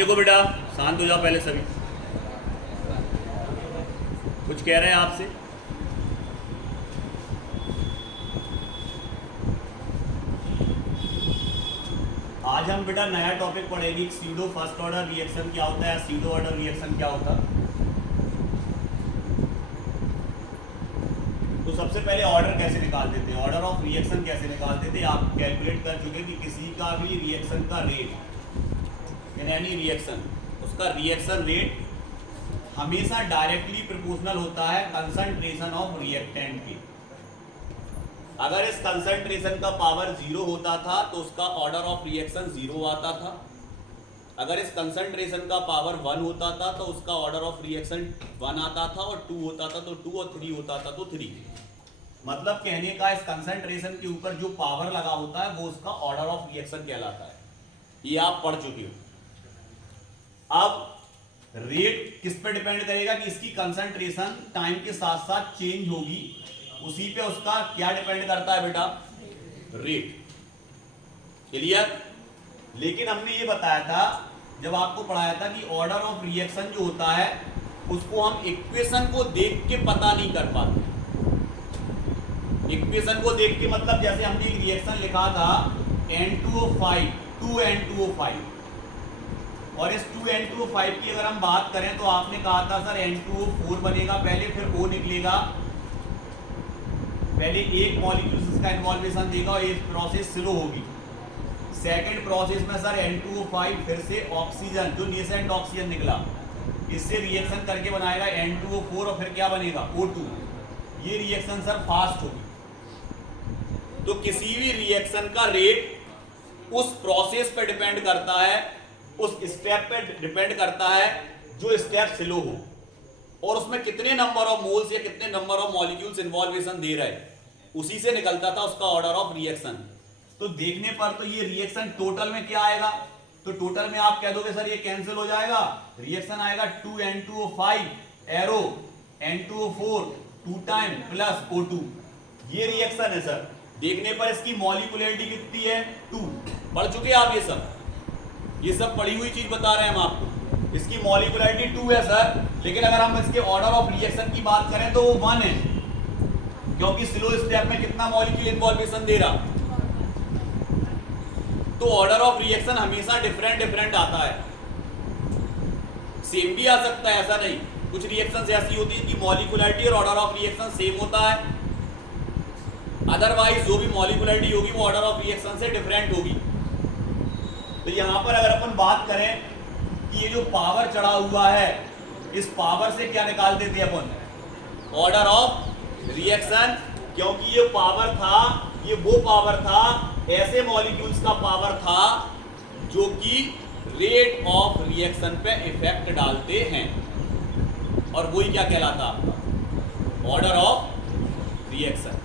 देखो बेटा, शांत हो जाओ पहले सभी। कुछ कह रहे हैं आपसे? आज हम बेटा नया टॉपिक पढ़ेंगे, स्यूडो फर्स्ट ऑर्डर रिएक्शन क्या होता है, स्यूडो ऑर्डर रिएक्शन क्या होता है। तो सबसे पहले ऑर्डर कैसे निकालते थे, ऑर्डर ऑफ रिएक्शन कैसे निकालते थे। आप कैलकुलेट कर चुके कि किसी का भी रिएक्शन का रेट इन एनी रिएक्शन, उसका रिएक्शन रेट हमेशा डायरेक्टली प्रोपोर्शनल होता है कंसंट्रेशन ऑफ रिएक्टेंट के। अगर इस कंसंट्रेशन का पावर 0 होता था तो उसका ऑर्डर ऑफ रिएक्शन 0 आता था। अगर इस कंसंट्रेशन का पावर 1 होता था तो उसका ऑर्डर ऑफ रिएक्शन 1 आता था, और 2 होता था तो 2, और 3 होता था तो 3। मतलब कहने का इस कंसंट्रेशन के ऊपर जो पावर लगा होता है वो उसका ऑर्डर ऑफ रिएक्शन कहलाता है। ये आप पढ़ चुके हो। अब रेट किस पे डिपेंड करेगा कि इसकी कंसंट्रेशन टाइम के साथ साथ चेंज होगी, उसी पे उसका क्या डिपेंड करता है बेटा, रेट। क्लियर? लेकिन हमने ये बताया था जब आपको पढ़ाया था कि ऑर्डर ऑफ रिएक्शन जो होता है उसको हम इक्वेशन को देख के पता नहीं कर पाते। इक्वेशन को देख के मतलब जैसे हमने एक रिएक्शन लिखा था N2O5 2N2O5, और इस 2N2O5 की अगर हम बात करें तो आपने कहा था सर N2O4 बनेगा पहले, फिर O निकलेगा, पहले एक मॉलिक्यूल इसका इन्वॉल्वेशन देगा और एक प्रोसेस स्लो होगी। सेकंड प्रोसेस में सर N2O5 फिर से ऑक्सीजन, जो नेसेंट ऑक्सीजन निकला, इससे रिएक्शन करके बनाएगा N2O4 और फिर क्या बनेगा O2। ये रिएक्शन सर फास्ट होगी। तो किसी भी रिएक्शन का रेट उस प्रोसेस पे डिपेंड करता है, उस स्टेप पे डिपेंड करता है जो स्टेप स्लो हो, और उसमें कितने नंबर ऑफ मोल्स या कितने नंबर ऑफ मॉलिक्यूल्स इन्वॉल्वेशन दे रहा है, उसी से निकलता था उसका ऑर्डर ऑफ रिएक्शन। तो देखने पर तो ये रिएक्शन टोटल में क्या आएगा, तो टोटल में आप कह दोगे सर ये कैंसिल हो जाएगा, रिएक्शन आएगा 2N2O5 arrow N2O4 2 time plus O2। ये रिएक्शन है सर। देखने पर इसकी मॉलिक्यूलरिटी कितनी है 2। पढ़ चुके आप ये सब पढ़ी हुई चीज बता रहे हैं हम आपको। इसकी मॉलिक्यूलरिटी 2 है सर, लेकिन अगर हम इसके ऑर्डर ऑफ रिएक्शन की बात करें तो वो 1 है, क्योंकि स्लो स्टेप में कितना मॉलिक्यूल इन्वॉल्वेशन दे रहा। तो ऑर्डर ऑफ रिएक्शन हमेशा डिफरेंट आता है, सेम भी आ सकता है, ऐसा नहीं। कुछ रिएक्शंस ऐसी होती है कि मॉलिक्यूलरिटी और ऑर्डर ऑफ रिएक्शन सेम होता है, अदरवाइज जो भी मॉलिक्यूलरिटी होगी वो ऑर्डर ऑफ रिएक्शन से डिफरेंट होगी। तो यहां पर अगर अपन बात करें कि ये जो पावर चढ़ा हुआ है, इस पावर से क्या निकालते थे अपन, ऑर्डर ऑफ रिएक्शन, क्योंकि ये पावर था, ये वो पावर था, ऐसे मॉलिक्यूल्स का पावर था जो कि रेट ऑफ रिएक्शन पे इफेक्ट डालते हैं, और वही क्या कहलाता आपका ऑर्डर ऑफ रिएक्शन।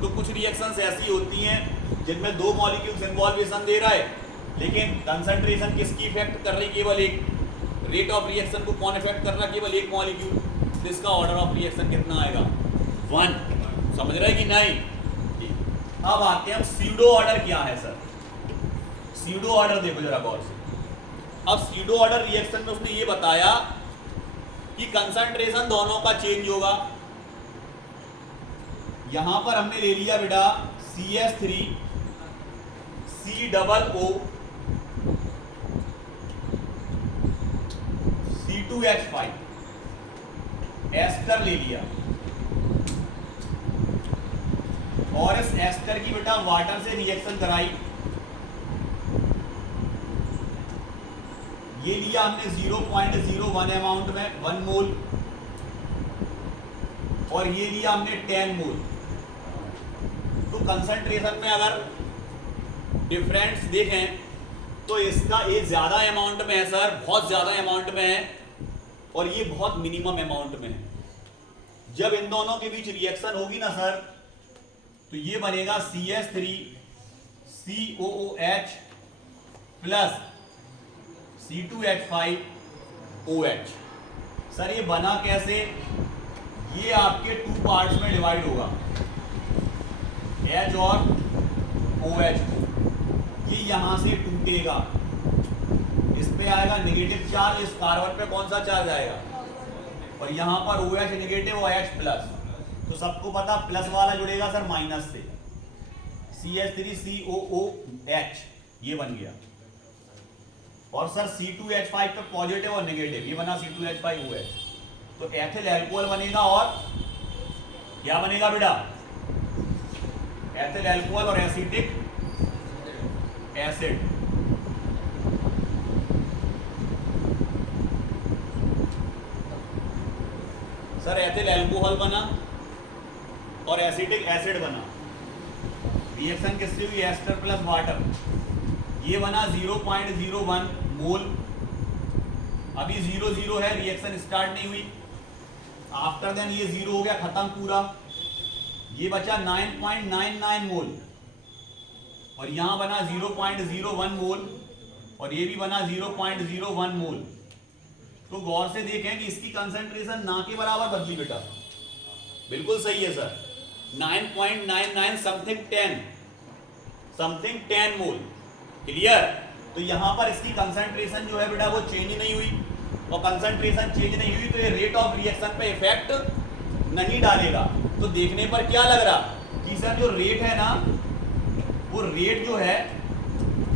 तो कुछ रिएक्शंस ऐसी होती हैं जिनमें 2 मॉलिक्यूल्स इन्वॉल्वेशन दे रहा है, लेकिन कंसंट्रेशन किसकी इफेक्ट कर रही, केवल एक। रेट ऑफ रिएक्शन को कौन इफेक्ट कर रहा है, केवल एक मॉलिक्यूल। तो इसका ऑर्डर ऑफ रिएक्शन कितना आएगा 1। समझ रहे कि नहीं? अब आते हैं हम स्यूडो ऑर्डर क्या है सर। स्यूडो ऑर्डर देखो जरा गौर से। अब स्यूडो ऑर्डर रिएक्शन में उसने ये बताया कि कंसंट्रेशन दोनों का चेंज होगा। यहां पर हमने ले लिया बेटा CH3 COO C2H5 एस्टर ले लिया, और इस एस्टर की बेटा वाटर से रिएक्शन कराई। ये लिया हमने 0.01 अमाउंट में 1 मोल, और ये लिया हमने 10 मोल। तो कंसंट्रेशन में अगर डिफरेंस देखें तो इसका ये ज्यादा अमाउंट में है सर, बहुत ज्यादा अमाउंट में है, और ये बहुत मिनिमम अमाउंट में है। जब इन दोनों के बीच रिएक्शन होगी ना सर, तो ये बनेगा CH3 COOH plus C2H5 OH। Sir ये बना कैसे, ये आपके 2 पार्ट्स में डिवाइड होगा, H और OH को। ये यहां से टूटेगा, इस पे आएगा नेगेटिव चार्ज, इस कार्बन पे कौन सा चार्ज आएगा, और यहाँ पर OH नेगेटिव और H प्लस। तो सबको पता प्लस वाला जुड़ेगा सर माइनस से, CH3COOH ये बन गया, और सर C2H5 पे पॉजिटिव और नेगेटिव, ये बना C2H5OH। तो एथिल अल्कोहल बनेगा, और क्या बनेगा बेटा, एथिल अल्कोहल और acetic acid. Sir ethyl alcohol बना और एसिटिक एसिड बना, रिएक्शन किससे हुई, एस्टर प्लस वाटर, ये बना 0.01 मोल। अभी 0 है, रिएक्शन स्टार्ट नहीं हुई, आफ्टर देन ये 0 हो गया, खत्म पूरा। ये बचा 9.99 मोल, और यहां बना 0.01 मोल, और ये भी बना 0.01 मोल। तो गौर से देखें कि इसकी कंसंट्रेशन ना के बराबर बदली बेटा, बिल्कुल सही है सर, 9.99 समथिंग 10 मोल, क्लियर। तो यहां पर इसकी कंसंट्रेशन जो है बेटा वो चेंज नहीं हुई, और कंसंट्रेशन चेंज नहीं हुई तो ये रेट ऑफ रिएक्शन पे इफेक्ट नहीं डालेगा। तो देखने पर क्या लग रहा कि सर जो रेट है ना, वो रेट जो है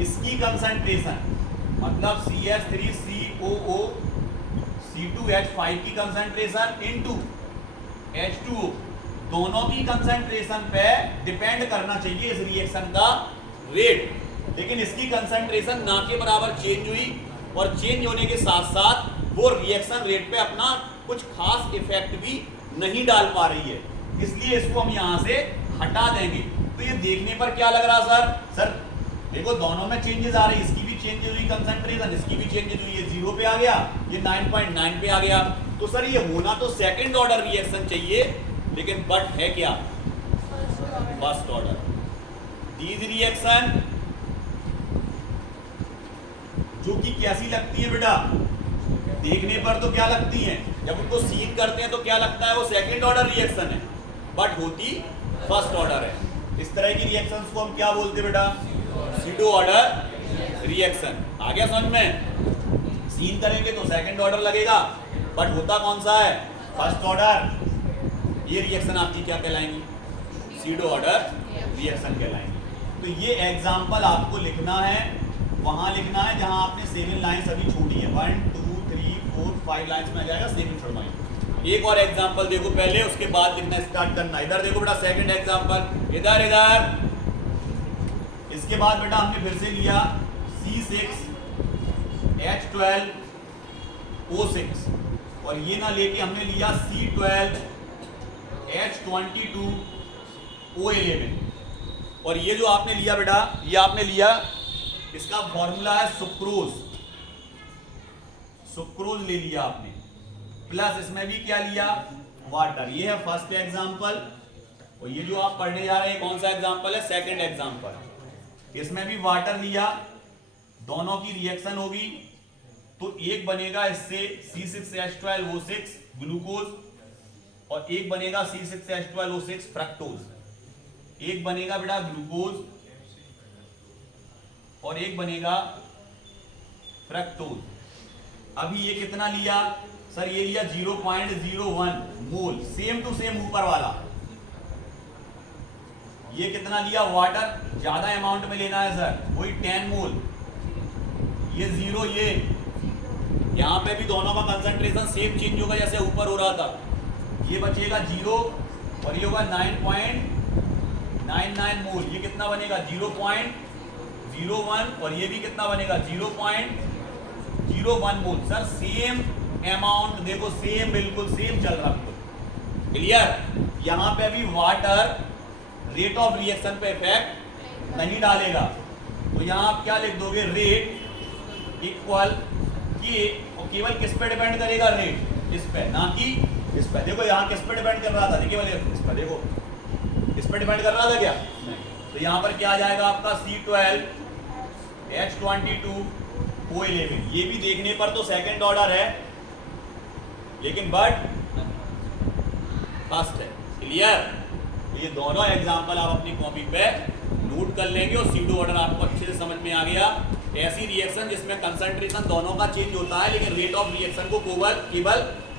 इसकी कंसंट्रेशन मतलब CH3COO C2H5 की कंसंट्रेशन इनटू H2O दोनों की कंसंट्रेशन पे डिपेंड करना चाहिए इस रिएक्शन का रेट। लेकिन इसकी कंसंट्रेशन ना के बराबर चेंज हुई, और चेंज होने के साथ साथ वो रिएक्शन रेट पे अपना कुछ खास इफेक्ट भी नहीं डाल पा रही है, इसलिए इसको हम यहां से हटा देंगे। तो ये देखने पर क्या लग रहा सर देखो दोनों में चेंजेस आ रही, इसकी भी चेंजेस हुई कंसंट्रेशन, इसकी भी चेंजेस हुई, ये 0 पे आ गया, ये 9.9 पे आ गया। तो सर ये होना तो सेकंड ऑर्डर रिएक्शन चाहिए, लेकिन बट है क्या, फर्स्ट ऑर्डर। दीज रिएक्शन जो कि कैसी लगती है बेटा, देखने पर तो क्या लगती है, जब उनको सीन करते हैं तो क्या लगता है वो सेकंड ऑर्डर रिएक्शन है, बट होती फर्स्ट ऑर्डर है। इस तरह की रिएक्शंस को हम क्या बोलते हैं बेटा, सीडो ऑर्डर रिएक्शन। आ गया समझ में, सीन करेंगे तो सेकंड ऑर्डर लगेगा, बट होता कौन सा है, फर्स्ट ऑर्डर। ये रिएक्शन आपकी क्या कहलाएंगी, सीडो ऑर्डर रिएक्शन कहलाएंगी। तो ये एग्जांपल आपको लिखना है, वहां लिखना है जहां आपने 7 लाइन्स अभी छोड़ी है, 1 2 3 4 5 लाइन्स में आ जाएगा 7 छोड़वाएंगे। एक और एग्जांपल देखो पहले, उसके बाद लिखना स्टार्ट करना। इधर देखो बेटा सेकंड एग्जांपल, इधर इधर। इसके बाद बेटा हमने फिर से लिया C6H12O6, और ये ना लेके हमने लिया C12H22O11, और ये जो आपने लिया बेटा, ये आपने लिया, इसका फॉर्मूला है सुक्रोज, सुक्रोज ले लिया आपने, प्लस इसमें भी क्या लिया, वाटर। ये है फर्स्ट एग्जांपल, और ये जो आप पढ़ने जा रहे हैं कौन सा एग्जांपल है, सेकंड एग्जांपल। इसमें भी वाटर लिया, दोनों की रिएक्शन होगी तो एक बनेगा इससे C6H12O6 ग्लूकोज, और एक बनेगा C6H12O6 फ्रक्टोज। एक बनेगा बेटा ग्लूकोज और एक बनेगा फ्रक्टोज। अभी ये कितना लिया सर, ये लिया 0.01 मोल, सेम टू सेम ऊपर वाला। ये कितना लिया वाटर, ज्यादा अमाउंट में लेना है सर, वही 10 मोल। ये 0, ये यहां पे भी दोनों का कंसंट्रेशन सेम चेंज होगा जैसे ऊपर हो रहा था। ये बचेगा 0 और ये होगा 9.99 मोल। ये कितना बनेगा 0.01, और ये भी कितना बनेगा 0.01 मोल। सर सेम अमाउंट देखो, सेम बिल्कुल सेम चल रहा है, क्लियर। यहां पे भी वाटर रेट ऑफ रिएक्शन पे इफेक्ट नहीं डालेगा, तो यहां आप क्या लिख दोगे, रेट इक्वल के, और केवल किस पे डिपेंड करेगा, रेट इस पे, ना कि इस पे। देखो यहां किस पे डिपेंड कर रहा था, देखिए वाले इस पे, देखो इस पे डिपेंड कर रहा था क्या, तो यहां पर क्या आ जाएगा आपका C12H22O11। ये भी देखने पर तो सेकंड ऑर्डर है, लेकिन बट फर्स्ट है, क्लियर। ये दोनों एग्जांपल आप अपनी कॉपी पे नोट कर लेंगे, और सीडो ऑर्डर आपको अच्छे से समझ में आ गया। ऐसी रिएक्शन जिसमें कंसंट्रेशन दोनों का चेंज होता है लेकिन रेट ऑफ रिएक्शन को केवल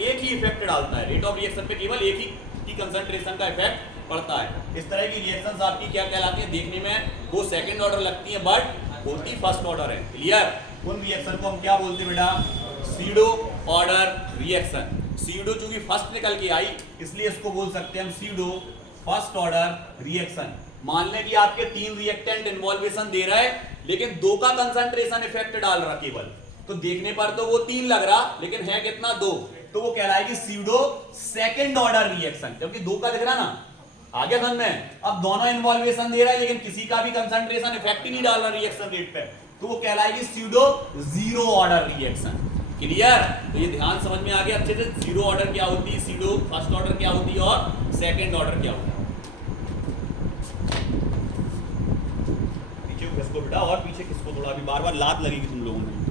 एक ही इफेक्ट डालता है, रेट ऑफ रिएक्शन पे केवल एक ही कंसंट्रेशन का इफेक्ट पड़ता है। इस तरह की रिएक्शंस आपकी क्या कहलाती है, देखने में वो सेकंड ऑर्डर लगती है बट होती फर्स्ट ऑर्डर है। क्लियर? उन रिएक्शन को हम क्या बोलते हैं बेटा, सीडो ऑर्डर रिएक्शन। सीडो चूंकि फर्स्ट निकल के आई इसलिए इसको बोल सकते हैं हम सीडो फर्स्ट ऑर्डर रिएक्शन। मान लें कि आपके 3 रिएक्टेंट इन्वॉल्वेशन दे रहा है लेकिन 2 का कंसंट्रेशन इफेक्ट डाल रहा केवल, तो देखने पर तो वो 3 लग रहा लेकिन है कितना 2, तो वो कहलाएगी सीडो सेकंड ऑर्डर रिएक्शन, क्योंकि 2 का दिख रहा ना। आगे समझ में? अब दोनों इन्वॉल्वेशन दे रहा है लेकिन किसी का भी कंसंट्रेशन इफेक्ट ही नहीं डाल रहा रिएक्शन रेट पे, तो वो कहलाएगी pseudo zero order reaction. Clear? तो ये ध्यान समझ में आ गया अच्छे से, जीरो ऑर्डर क्या होती है, सीडो फर्स्ट ऑर्डर क्या होती है और सेकंड ऑर्डर क्या होती है। पीछे किसको बेटा, और पीछे किसको, थोड़ा अभी बार बार लात लगेगी तुम लोगों में।